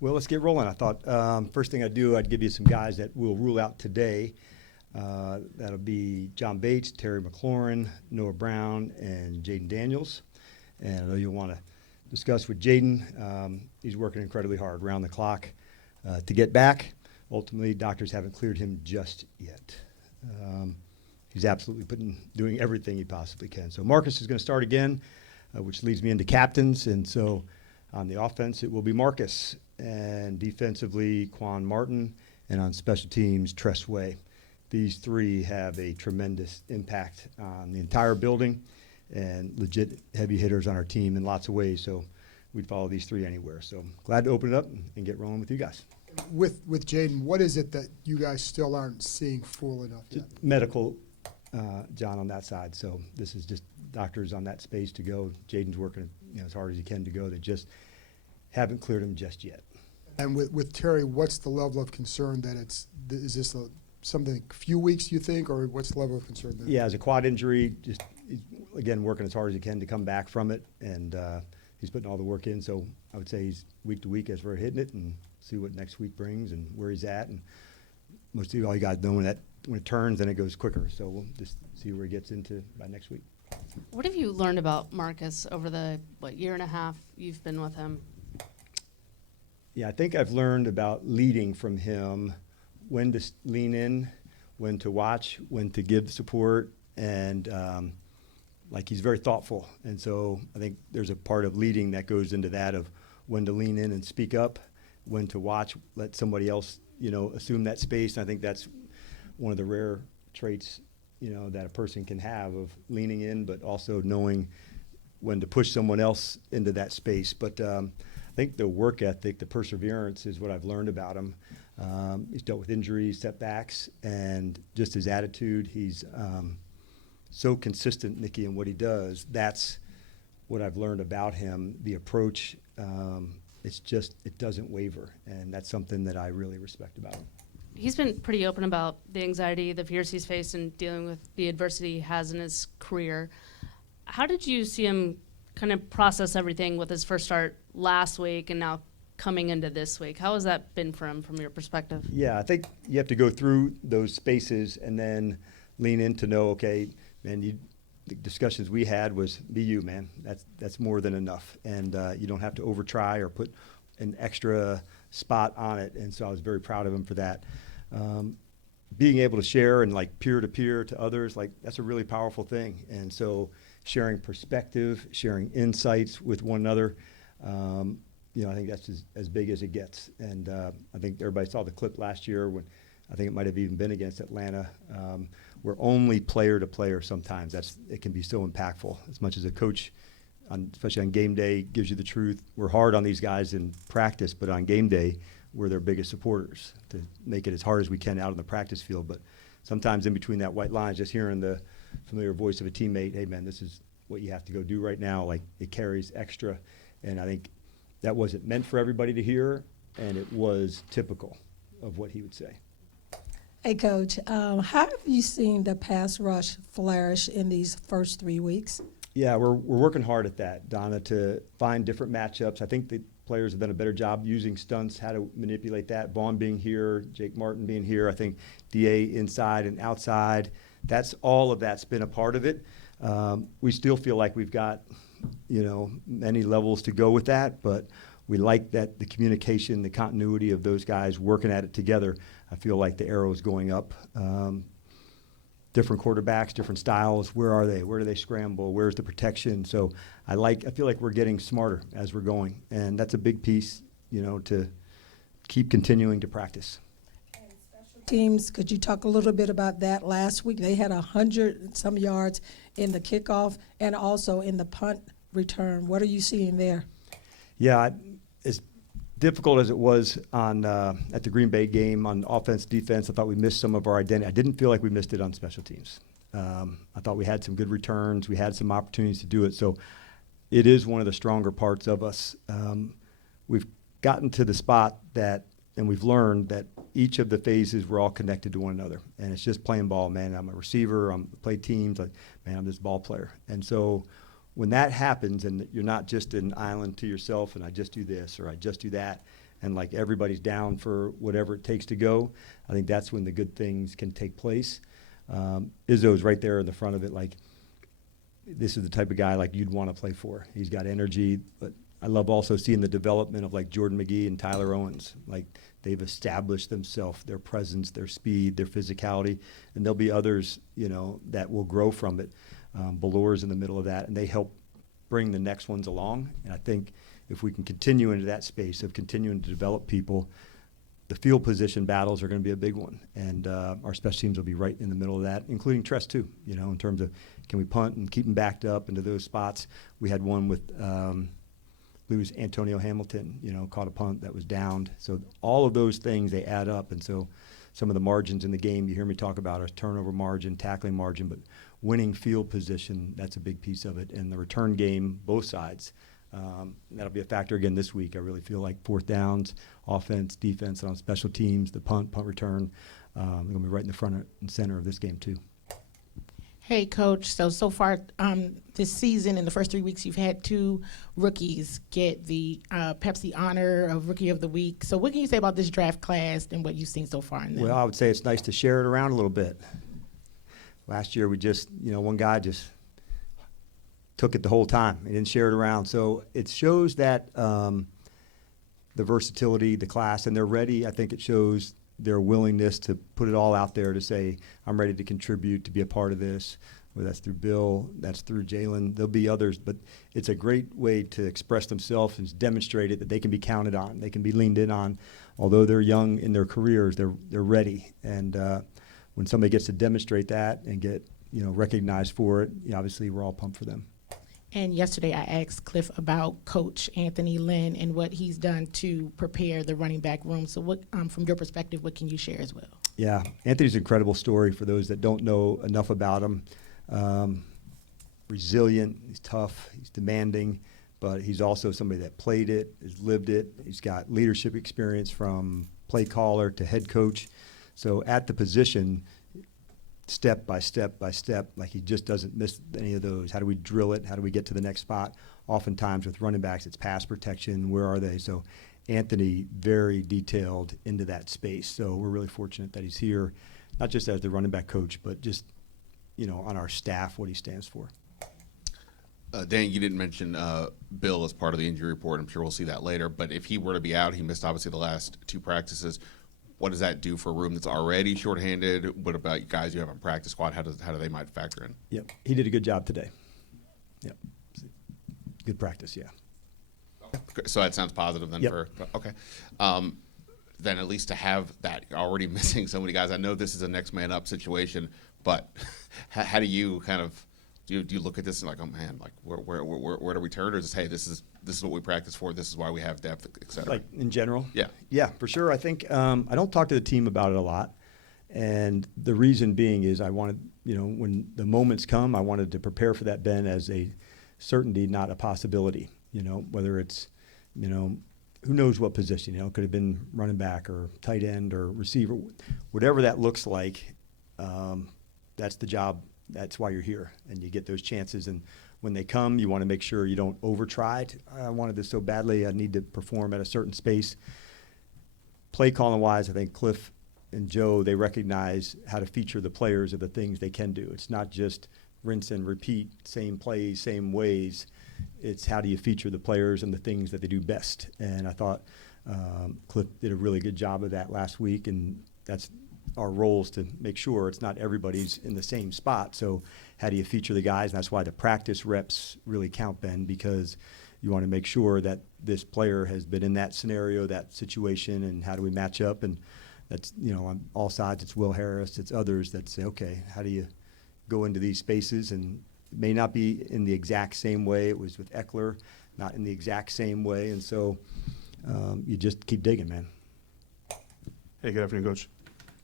Well, let's get rolling. I thought first thing I'd do, I'd give you some guys that we'll rule out today. That'll be John Bates, Terry McLaurin, Noah Brown, and Jayden Daniels. And I know you'll want to discuss with Jayden. He's working incredibly hard around the clock to get back. Ultimately, doctors haven't cleared him just yet. He's absolutely doing everything he possibly can. So Marcus is going to start again, which leads me into captains. And so on the offense, it will be Marcus. And defensively, Quan Martin. And on special teams, Tress Way. These three have a tremendous impact on the entire building and legit heavy hitters on our team in lots of ways. So we'd follow these three anywhere. So glad to open it up and get rolling with you guys. With Jayden, what is it that you guys still aren't seeing full enough yet? Medical, John, on that side. So this is just doctors on that space to go. Jayden's working as hard as he can to go. They just haven't cleared him just yet. And with Terry, what's the level of concern that is this something a few weeks, you think, or what's the level of concern there? Yeah, as a quad injury, just again working as hard as he can to come back from it, and he's putting all the work in. So I would say he's week to week as we're hitting it, and see what next week brings and where he's at. And mostly all you guys know when it turns, then it goes quicker. So we'll just see where he gets into by next week. What have you learned about Marcus over the year and a half you've been with him? Yeah, I think I've learned about leading from him, when to lean in, when to watch, when to give support, and he's very thoughtful. And so I think there's a part of leading that goes into that of when to lean in and speak up, when to watch, let somebody else, assume that space. And I think that's one of the rare traits, that a person can have of leaning in, but also knowing when to push someone else into that space. But I think the work ethic, the perseverance is what I've learned about him. He's dealt with injuries, setbacks, and just his attitude. He's so consistent, Nikki, in what he does. That's what I've learned about him. The approach, it doesn't waver, and that's something that I really respect about him. He's been pretty open about the anxiety, the fears he's faced in dealing with the adversity he has in his career. How did you see him kind of process everything with his first start last week and now coming into this week? How has that been for him from your perspective? Yeah, I think you have to go through those spaces and then lean in to know, okay, man, the discussions we had was be you, man. That's more than enough. And you don't have to over-try or put an extra spot on it. And so I was very proud of him for that. Being able to share and peer-to-peer to others, that's a really powerful thing. And so sharing perspective, sharing insights with one another, I think that's as big as it gets. And I think everybody saw the clip last year when I think it might have even been against Atlanta. We're only player to player sometimes. It can be so impactful. As much as a coach, especially on game day, gives you the truth. We're hard on these guys in practice, but on game day, we're their biggest supporters to make it as hard as we can out on the practice field. But sometimes in between that white line, just hearing the familiar voice of a teammate, hey, man, this is what you have to go do right now. It carries extra. And I think that wasn't meant for everybody to hear, and it was typical of what he would say. Hey, Coach, how have you seen the pass rush flourish in these first 3 weeks? Yeah, we're working hard at that, Donna, to find different matchups. I think the players have done a better job using stunts, how to manipulate that. Vaughn being here, Jake Martin being here, I think DA inside and outside. All of that's been a part of it. We still feel like we've got, many levels to go with that, but we like that the communication, the continuity of those guys working at it together. I feel like the arrow is going up. Different quarterbacks, different styles. Where are they? Where do they scramble? Where's the protection? So I feel like we're getting smarter as we're going, and that's a big piece, to keep continuing to practice. Teams, could you talk a little bit about that? Last week they had 100 some yards in the kickoff and also in the punt return. What are you seeing there? Yeah, as difficult as it was at the Green Bay game on offense, defense, I thought we missed some of our identity. I didn't feel like we missed it on special teams. I thought we had some good returns. We had some opportunities to do it. So it is one of the stronger parts of us. We've gotten to the spot and we've learned that each of the phases, we're all connected to one another. And it's just playing ball, man. I'm a receiver. I play teams. I'm this ball player. And so when that happens and you're not just an island to yourself and I just do this or I just do that, and like everybody's down for whatever it takes to go, I think that's when the good things can take place. Izzo's right there in the front of it. Like, this is the type of guy like you'd want to play for. He's got energy, but I love also seeing the development of like Jordan McGee and Tyler Owens. Like, they've established themselves, their presence, their speed, their physicality, and there'll be others, that will grow from it. Ballor's in the middle of that, and they help bring the next ones along. And I think if we can continue into that space of continuing to develop people, the field position battles are going to be a big one. And our special teams will be right in the middle of that, including Tress too, in terms of can we punt and keep them backed up into those spots. We had one with lose Antonio Hamilton, caught a punt that was downed. So all of those things, they add up. And so some of the margins in the game you hear me talk about are turnover margin, tackling margin, but winning field position, that's a big piece of it. And the return game, both sides, that'll be a factor again this week. I really feel like fourth downs, offense, defense, and on special teams, the punt return, they're going to be right in the front and center of this game too. Hey, Coach. So far this season, in the first 3 weeks, you've had 2 rookies get the Pepsi honor of Rookie of the Week. So what can you say about this draft class and what you've seen so far in them? Well, I would say it's nice to share it around a little bit. Last year, we just, one guy just took it the whole time. He didn't share it around. So it shows that the versatility, the class, and they're ready. I think it shows their willingness to put it all out there to say, I'm ready to contribute, to be a part of this, whether that's through Bill, that's through Jaylen. There'll be others, but it's a great way to express themselves and demonstrate it that they can be counted on. They can be leaned in on. Although they're young in their careers, they're ready. And when somebody gets to demonstrate that and get recognized for it, obviously we're all pumped for them. And yesterday I asked Cliff about Coach Anthony Lynn and what he's done to prepare the running back room. So what, from your perspective, what can you share as well? Yeah, Anthony's an incredible story for those that don't know enough about him. Resilient, he's tough, he's demanding, but he's also somebody that played it, has lived it. He's got leadership experience from play caller to head coach. So at the position, step by step by step, like he just doesn't miss any of those. How do we drill it? How do we get to the next spot? Oftentimes with running backs, it's pass protection. Where are they? So Anthony, very detailed into that space. So we're really fortunate that he's here, not just as the running back coach, but just, on our staff, what he stands for. Dan, you didn't mention Bill as part of the injury report. I'm sure we'll see that later. But if he were to be out, he missed obviously the last 2 practices. What does that do for a room that's already shorthanded? What about guys you have on practice squad? How do they might factor in? Yep, he did a good job today. Yep, good practice. Yeah. So that sounds positive then. Yep. Okay. Then at least to have that already missing so many guys. I know this is a next man up situation, but how do you kind of do you look at this and like, oh man, like where do we turn? Or is this, hey, this is what we practice for. This is why we have depth, et cetera. Like in general? Yeah. Yeah, for sure. I think I don't talk to the team about it a lot. And the reason being is I wanted, when the moments come, I wanted to prepare for that, Ben, as a certainty, not a possibility. Whether it's, who knows what position, it could have been running back or tight end or receiver, whatever that looks like, that's the job. That's why you're here, and you get those chances. And when they come, you want to make sure you don't over-try it. I wanted this so badly, I need to perform at a certain space. Play calling-wise, I think Cliff and Joe, they recognize how to feature the players of the things they can do. It's not just rinse and repeat, same plays, same ways. It's how do you feature the players and the things that they do best. And I thought Cliff did a really good job of that last week, and that's our roles to make sure it's not everybody's in the same spot. So how do you feature the guys? And that's why the practice reps really count, Ben, because you want to make sure that this player has been in that scenario, that situation, and how do we match up? And that's, on all sides, it's Will Harris, it's others that say, okay, how do you go into these spaces? And it may not be in the exact same way. It was with Eckler, not in the exact same way. And so you just keep digging, man. Hey, good afternoon, Coach.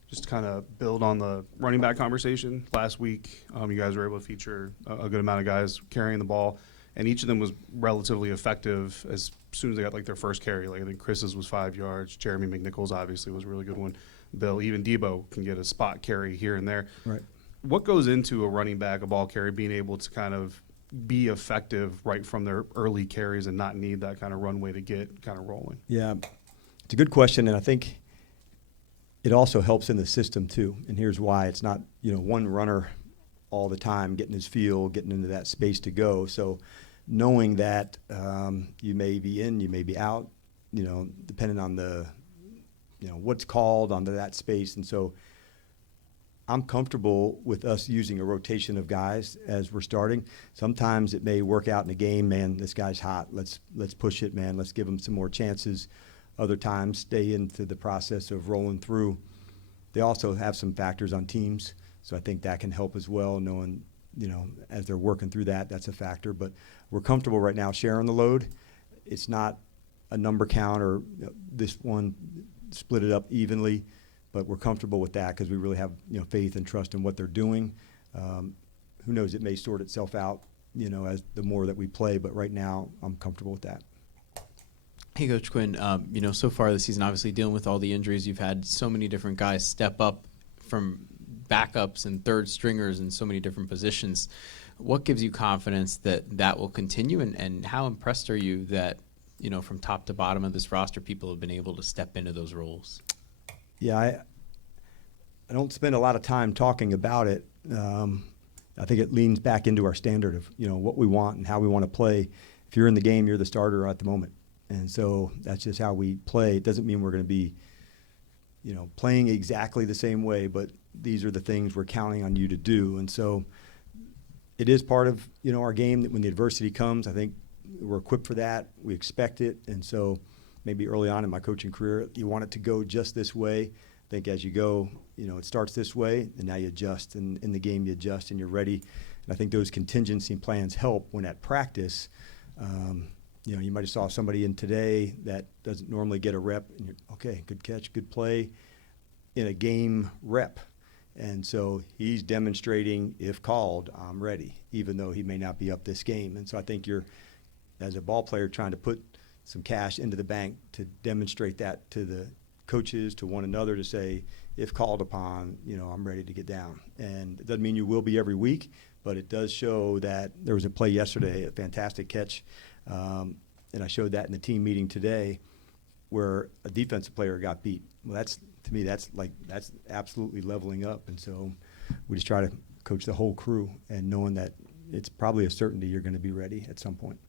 Just to kind of build on the running back conversation, last week you guys were able to feature a good amount of guys carrying the ball, and each of them was relatively effective as soon as they got like their first carry. Like I think Chris's was 5 yards, Jeremy McNichols obviously was a really good one. Bill, even Debo can get a spot carry here and there. Right. What goes into a running back, a ball carry, being able to kind of be effective right from their early carries and not need that kind of runway to get kind of rolling? Yeah. It's a good question, and I think it also helps in the system too. And here's why: it's not one runner all the time getting his feel, getting into that space to go. So knowing that you may be in, you may be out, depending on the what's called onto that space. And so I'm comfortable with us using a rotation of guys as we're starting. Sometimes it may work out in a game, man, this guy's hot. Let's push it, man. Let's give him some more chances. Other times, stay into the process of rolling through. They also have some factors on teams, so I think that can help as well, knowing, as they're working through that, that's a factor. But we're comfortable right now sharing the load. It's not a number count or this one split it up evenly, but we're comfortable with that because we really have faith and trust in what they're doing. Who knows? It may sort itself out, as the more that we play. But right now, I'm comfortable with that. Hey, Coach Quinn. So far this season, obviously dealing with all the injuries, you've had so many different guys step up from backups and third stringers in so many different positions. What gives you confidence that that will continue, and how impressed are you that from top to bottom of this roster, people have been able to step into those roles? Yeah, I don't spend a lot of time talking about it. I think it leans back into our standard of what we want and how we want to play. If you're in the game, you're the starter at the moment, and so that's just how we play. It doesn't mean we're going to be playing exactly the same way, but these are the things we're counting on you to do. And so it is part of our game that when the adversity comes, I think we're equipped for that. We expect it, and so maybe early on in my coaching career, you want it to go just this way. I think as you go, it starts this way, and now you adjust, and in the game you adjust, and you're ready. And I think those contingency plans help when at practice, you might have saw somebody in today that doesn't normally get a rep, and you're, okay, good catch, good play, in a game rep. And so he's demonstrating, if called, I'm ready, even though he may not be up this game. And so I think you're, as a ball player, trying to put some cash into the bank to demonstrate that to the coaches, to one another, to say, if called upon, I'm ready to get down. And it doesn't mean you will be every week, but it does show that there was a play yesterday, a fantastic catch, and I showed that in the team meeting today, where a defensive player got beat. Well, that's, to me, that's absolutely leveling up. And so we just try to coach the whole crew, and knowing that it's probably a certainty you're going to be ready at some point.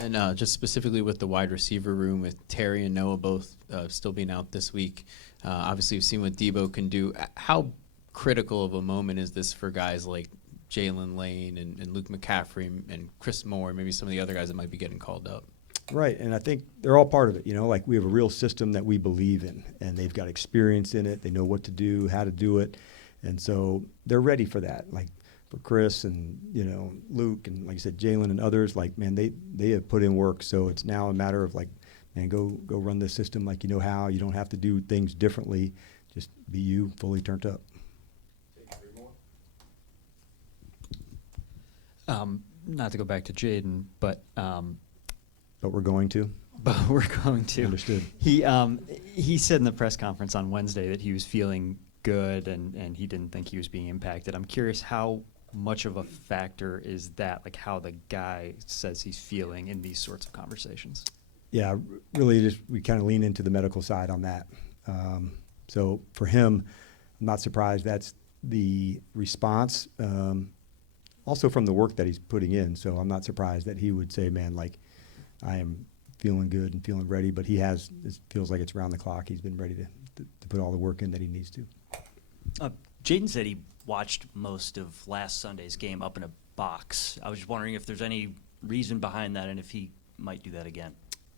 And just specifically with the wide receiver room, with Terry and Noah both still being out this week, obviously we've seen what Debo can do. How critical of a moment is this for guys like Jayden Lane and Luke McCaffrey and Chris Moore, maybe some of the other guys that might be getting called up? Right, and I think they're all part of it. Like we have a real system that we believe in, and they've got experience in it. They know what to do, how to do it, and so they're ready for that. Like for Chris and Luke and, like I said, Jaylen and others, like, man, they have put in work. So it's now a matter of, like, man, go run this system like you know how. You don't have to do things differently. Just be you, fully turned up. Not to go back to Jayden, but we're going to. But we're going to. Understood. He said in the press conference on Wednesday that he was feeling good and he didn't think he was being impacted. I'm curious how much of a factor is that, like how the guy says he's feeling in these sorts of conversations? Yeah, really just we kind of lean into the medical side on that. So for him, I'm not surprised that's the response. Also from the work that he's putting in. So I'm not surprised that he would say, man, like, I am feeling good and feeling ready, but it feels like it's around the clock. He's been ready to put all the work in that he needs to. Jayden said he watched most of last Sunday's game up in a box. I was just wondering if there's any reason behind that and if he might do that again.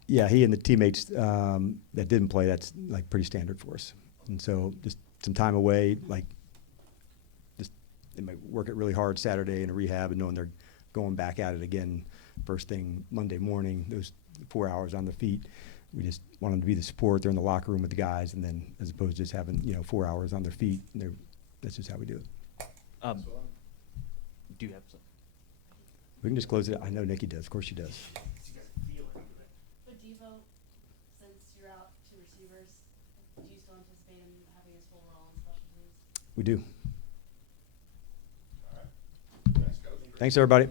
Yeah, he and the teammates that didn't play, that's like pretty standard for us. And so just some time away, like just they might work it really hard Saturday in a rehab, and knowing they're going back at it again first thing Monday morning, those 4 hours on their feet. We just want them to be the support. They're in the locker room with the guys, and then as opposed to just having 4 hours on their feet, that's just how we do it. Do you have some? We can just close it. I know Nikki does. Of course she does. But Devo, since you're out two receivers, do you still anticipate him having his full role in special teams? We do. Thanks, everybody.